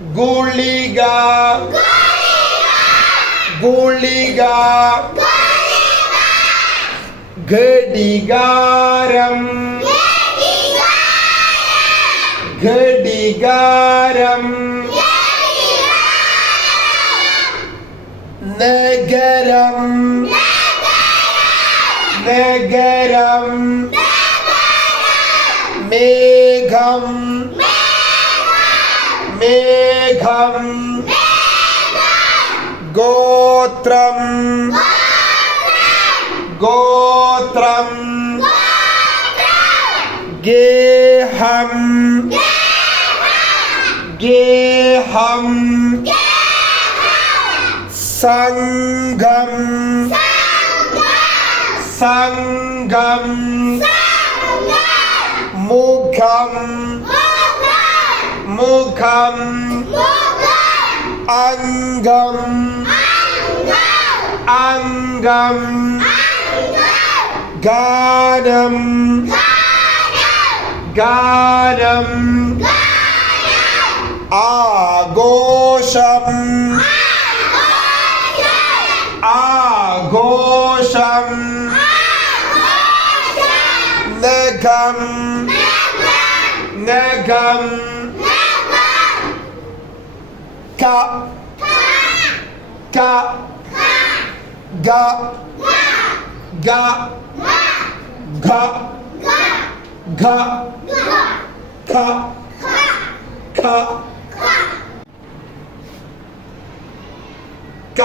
ഗുളിക. ഗുളിക. ഘടികാരം. ഘടികാരം. നഗരം. നഗരം. മേഘം. मेघम गोत्रम गोत्रम गेहम गेहम संगम संगम मुखम മുഖം അംഗം അംഗം ഗാനം ഗാനം ആഘോഷം ആഘോഷം നഖം നഖം ക. ക. ഗ ഗ ഘ. ഘ. Ka. Ka. ക.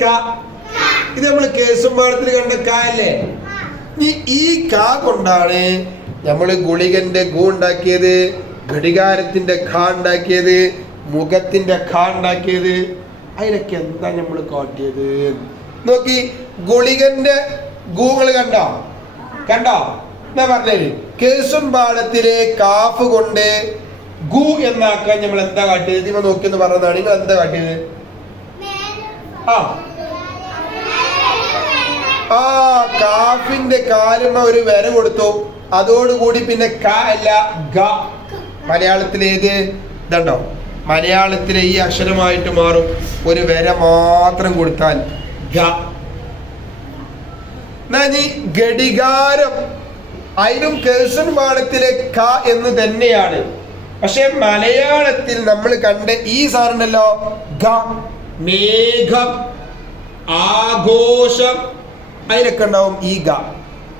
ക. ഇത് നമ്മൾ കേസും പാടത്തിൽ കണ്ട ക അല്ലേ? ഈ ക കൊണ്ടാണ് നമ്മൾ ഗുളികന്റെ ഗു ഉണ്ടാക്കിയത്. ഘടികാരത്തിന്റെ ഖാ ഉണ്ടാക്കിയത് മുഖത്തിന്റെ ഖാ ഉണ്ടാക്കിയത് അതിനൊക്കെ എന്താ നമ്മൾ കാട്ടിയത്? നോക്കി ഗുളികന്റെ ഗൂഗിൾ കണ്ടോ? കണ്ടോ? എന്നാ പറഞ്ഞത് കേസും പാടത്തിലെ കാഫ് കൊണ്ട് ഗു എന്നാക്കാൻ നമ്മൾ എന്താ കാട്ടിയത്? നോക്കി എന്ന് പറഞ്ഞതാണ്. നിങ്ങൾ എന്താ കാട്ടിയത്? ആ. ആ കാഫിന്റെ കാലുമ ഒരു വര കൊടുത്തു. അതോടുകൂടി പിന്നെ ക അല്ല ഗ. മലയാളത്തിലേത്? ഇതുണ്ടോ? മലയാളത്തിലെ ഈ അക്ഷരമായിട്ട് മാറും. ഒരു വര മാത്രം കൊടുത്താൽ ഗ. ഘടികാരം. അതിനും കേസൻ പാഠത്തിലെ ക എന്ന് തന്നെയാണ്. പക്ഷെ മലയാളത്തിൽ നമ്മൾ കണ്ട ഈ സാറുണ്ടല്ലോ ഗ. മേഘം ആഘോഷം അതിലൊക്കെ ഉണ്ടാവും ഈ ഗ.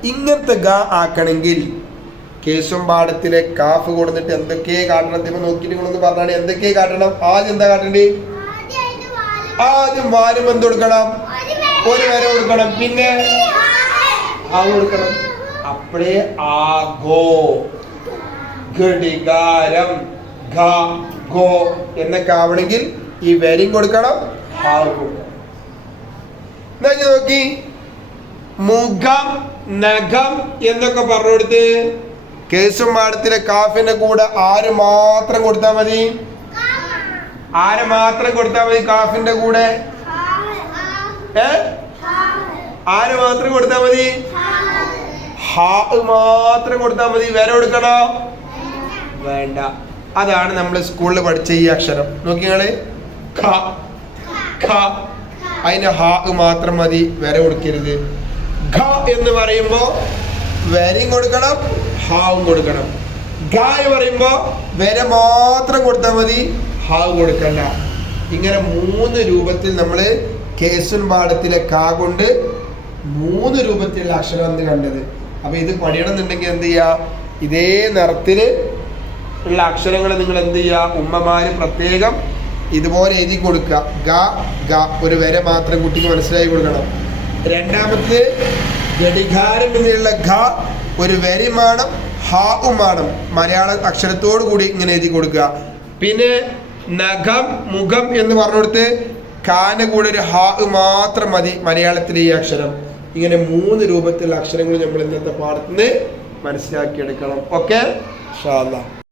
ഇങ്ങനത്തെ ഗ ആക്കണമെങ്കിൽ കേസും പാടത്തിലെ കാഫ് കൊടുത്തിട്ട് എന്തൊക്കെ കാട്ടണം തിമ്മ നോക്കിയിട്ട് നിങ്ങളൊന്ന് പറഞ്ഞാണ് എന്തൊക്കെ കാട്ടണം? ആദ്യം എന്താ കാട്ടണ്ടേ? ആദ്യം വാലും എന്ത് കൊടുക്കണം? ഒരു വര. കൊടുക്കണം. പിന്നെ? ആ കൊടുക്കണം. അപ്പഴേ ആഗോ ഘടികാരം. ഘ ഗോ എന്നൊക്കെ ആവണമെങ്കിൽ ഈ വരിയും കൊടുക്കണം ആകും എന്നാ നോക്കി. മുഖം നഖം എന്നൊക്കെ പറഞ്ഞു കൊടുത്ത്. കേസും പാടത്തിലെ കാഫിന്റെ കൂടെ ആര് മാത്രം കൊടുത്താൽ മതി? ആര് മാത്രം കൊടുത്താൽ മതി കാഫിന്റെ കൂടെ? ഏ? ആര് മാത്രം കൊടുത്താൽ മതി? ഹാ മാത്രം കൊടുത്താൽ മതി. വില കൊടുക്കണോ? വേണ്ട. അതാണ് നമ്മൾ സ്കൂളിൽ പഠിച്ച ഈ അക്ഷരം. നോക്കിയാൾ ഖ. ഖ. അതിന് ഹാ മാത്രം മതി. വര കൊടുക്കരുത്. ഖ എന്ന് പറയുമ്പോ വരയും കൊടുക്കണം. ഹാവും കൊടുക്കണം. ഗായ എന്ന് പറയുമ്പോ വര മാത്രം കൊടുത്താൽ മതി ഹാവ് കൊടുക്കണ്ട. ഇങ്ങനെ മൂന്ന് രൂപത്തിൽ നമ്മൾ കേസുൻ പാഠത്തിലെ കാ കൊണ്ട് മൂന്ന് രൂപത്തിലുള്ള അക്ഷരം എന്ന് കണ്ടത്. അപ്പോൾ ഇത് പഠിയണമെന്നുണ്ടെങ്കിൽ എന്ത് ചെയ്യുക ഇതേ നിറത്തിൽ ഉള്ള അക്ഷരങ്ങൾ നിങ്ങൾ എന്ത് ചെയ്യുക ഉമ്മമാര് പ്രത്യേകം ഇതുപോലെ എഴുതി കൊടുക്കുക. ഗ ഗ ഒരു വര മാത്രം കുട്ടിക്ക് മനസ്സിലാക്കി കൊടുക്കണം. രണ്ടാമത്തെ ഘടികാരം എന്നുള്ള ഘ ഒരു വരിമാണം ഹാവുമാണം മലയാള അക്ഷരത്തോടു കൂടി ഇങ്ങനെ എഴുതി കൊടുക്കുക. പിന്നെ നഖം മുഖം എന്ന് പറഞ്ഞുകൊടുത്ത് കാന കൂടെ ഒരു ഹാ മാത്രം മതി മലയാളത്തിലെ ഈ അക്ഷരം. ഇങ്ങനെ മൂന്ന് രൂപത്തിലുള്ള അക്ഷരങ്ങൾ നമ്മൾ ഇന്നത്തെ പാഠത്തിന് മനസ്സിലാക്കിയെടുക്കണം. ഓക്കെ ഷാ